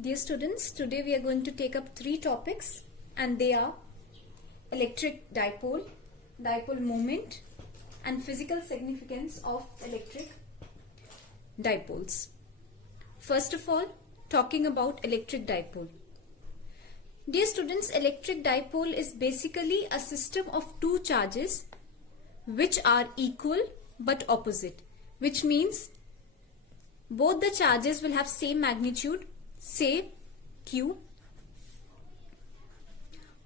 Dear students, today we are going to take up three topics and they are electric dipole, dipole moment and physical significance of electric dipoles. First of all, talking about electric dipole. Dear students, electric dipole is basically a system of two charges which are equal but opposite, which means both the charges will have same magnitude, say Q.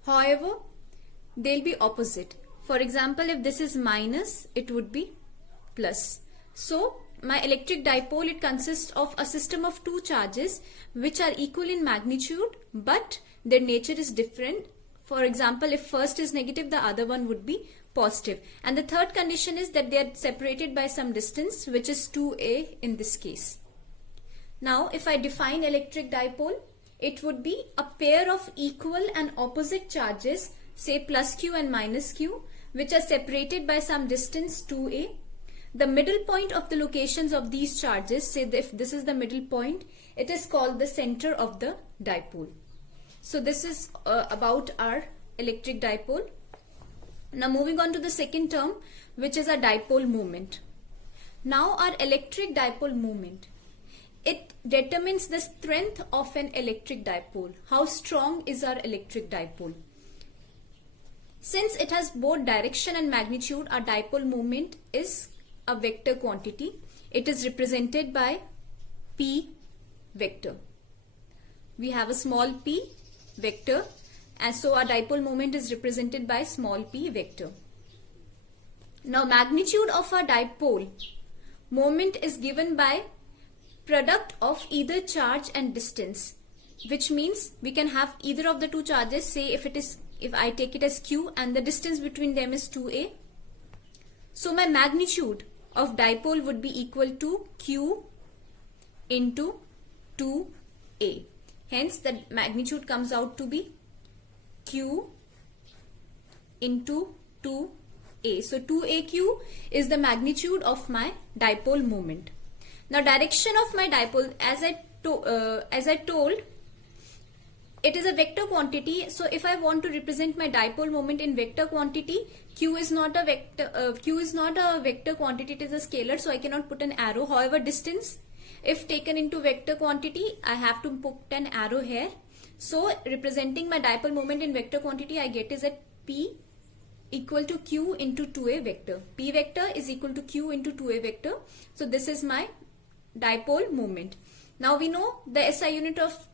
However, they'll be opposite. For example, if this is minus, it would be plus. So, my electric dipole, it consists of a system of two charges which are equal in magnitude but their nature is different. For example, if first is negative, the other one would be positive. And the third condition is that they are separated by some distance, which is 2a in this case. Now, if I define electric dipole, it would be a pair of equal and opposite charges, say plus q and minus q, which are separated by some distance 2a. The middle point of the locations of these charges, say if this is the middle point, it is called the center of the dipole. So this is about our electric dipole. Now moving on to the second term, which is a dipole moment. Now our electric dipole moment, it determines the strength of an electric dipole. How strong is our electric dipole? Since it has both direction and magnitude, our dipole moment is a vector quantity. It is represented by P vector. We have a small p vector, and so our dipole moment is represented by small p vector. Now magnitude of our dipole moment is given by product of either charge and distance, which means we can have either of the two charges. Say if I take it as q and the distance between them is 2a. So my magnitude of dipole would be equal to q into 2a. Hence the magnitude comes out to be q into 2a. So 2aq is the magnitude of my dipole moment. Now direction of my dipole, as I told, it is a vector quantity. So if I want to represent my dipole moment in vector quantity, q is not a vector quantity, it is a scalar, so I cannot put an arrow. However, distance, if taken into vector quantity, I have to put an arrow here. So representing my dipole moment in vector quantity, I get is at p equal to q into 2a vector. P vector is equal to q into 2a vector. So this is my dipole moment. Now we know the SI unit of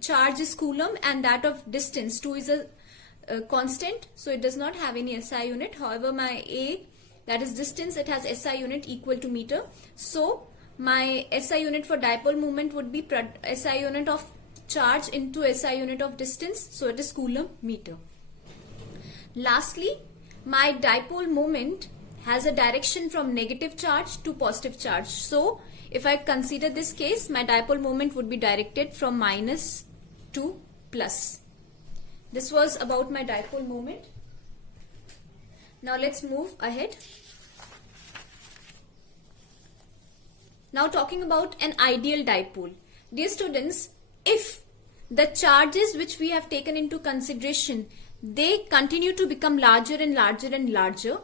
charge is coulomb and that of distance 2 is a constant, so it does not have any SI unit. However, my A, that is distance, it has SI unit equal to meter. So my SI unit for dipole moment would be SI unit of charge into SI unit of distance, so it is coulomb meter. Lastly, my dipole moment has a direction from negative charge to positive charge. So if I consider this case, my dipole moment would be directed from minus to plus. This was about my dipole moment. Now let's move ahead. Now talking about an ideal dipole. Dear students, if the charges which we have taken into consideration, they continue to become larger and larger and larger,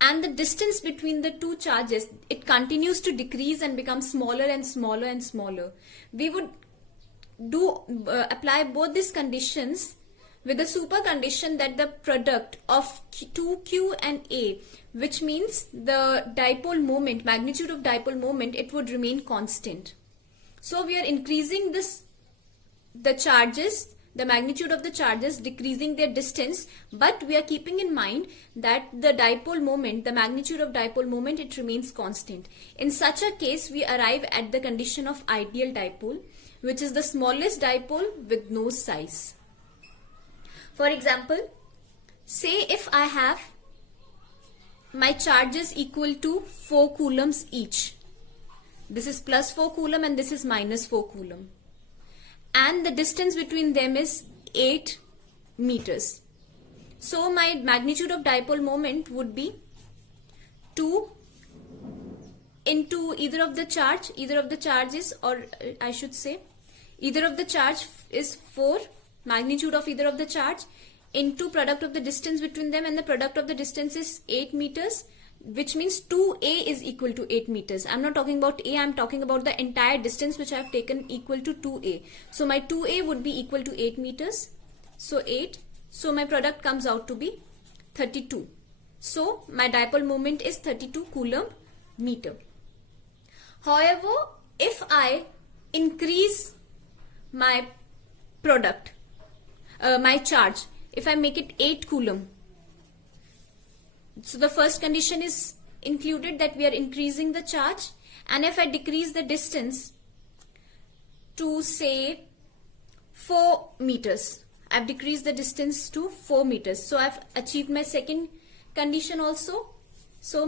and the distance between the two charges, it continues to decrease and become smaller and smaller and smaller, we would apply both these conditions with the super condition that the product of 2q and a, which means the dipole moment, magnitude of dipole moment, it would remain constant. So we are increasing the charges, the magnitude of the charges, decreasing their distance, but we are keeping in mind that the dipole moment, the magnitude of dipole moment, it remains constant. In such a case, we arrive at the condition of ideal dipole, which is the smallest dipole with no size. For example, say if I have my charges equal to 4 coulombs each. This is plus 4 coulomb and this is minus 4 coulomb. And the distance between them is 8 meters. So my magnitude of dipole moment would be 2 into either of the charges, or I should say either of the charge is 4, magnitude of either of the charge, into product of the distance between them, and the product of the distance is 8 meters, which means 2a is equal to 8 meters. I'm not talking about a, I'm talking about the entire distance which I have taken equal to 2a. So my 2a would be equal to 8 meters. So 8. So my product comes out to be 32. So my dipole moment is 32 coulomb meter. However, if I increase my product, my charge, if I make it 8 coulomb, so the first condition is included, that we are increasing the charge, and if I decrease the distance to say 4 meters, I've decreased the distance to 4 meters. So I've achieved my second condition also. So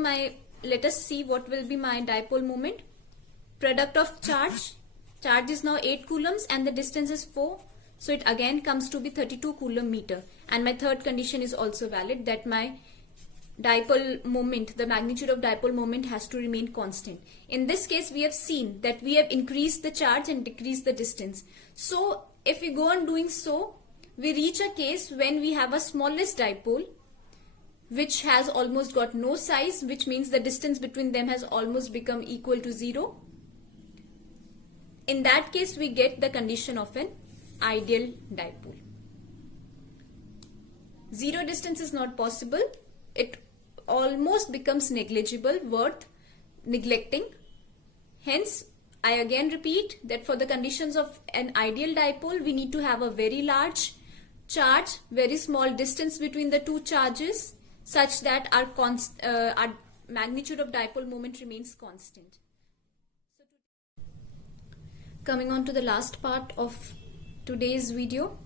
let us see what will be my dipole moment. Product of charge is now 8 coulombs and the distance is 4. So it again comes to be 32 coulomb meter. And my third condition is also valid, that my dipole moment, the magnitude of dipole moment has to remain constant. In this case, we have seen that we have increased the charge and decreased the distance. So if we go on doing so, we reach a case when we have a smallest dipole which has almost got no size, which means the distance between them has almost become equal to 0. In that case, we get the condition of an ideal dipole. Zero distance is not possible. It almost becomes negligible, worth neglecting. Hence, I again repeat that for the conditions of an ideal dipole, we need to have a very large charge, very small distance between the two charges, such that our magnitude of dipole moment remains constant. Coming on to the last part of today's video,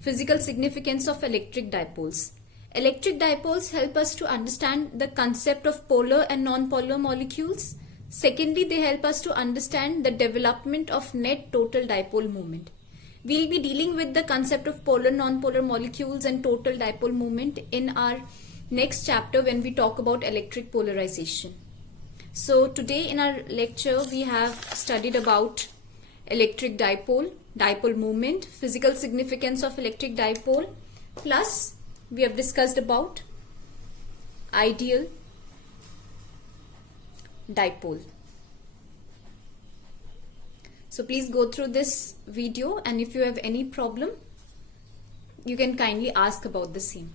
physical significance of electric dipoles. Electric dipoles help us to understand the concept of polar and non-polar molecules. Secondly, they help us to understand the development of net total dipole moment. We'll be dealing with the concept of polar, non-polar molecules and total dipole moment in our next chapter when we talk about electric polarization. So today in our lecture, we have studied about electric dipole, dipole moment, physical significance of electric dipole, plus we have discussed about ideal dipole. So please go through this video, and if you have any problem, you can kindly ask about the same.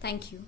Thank you.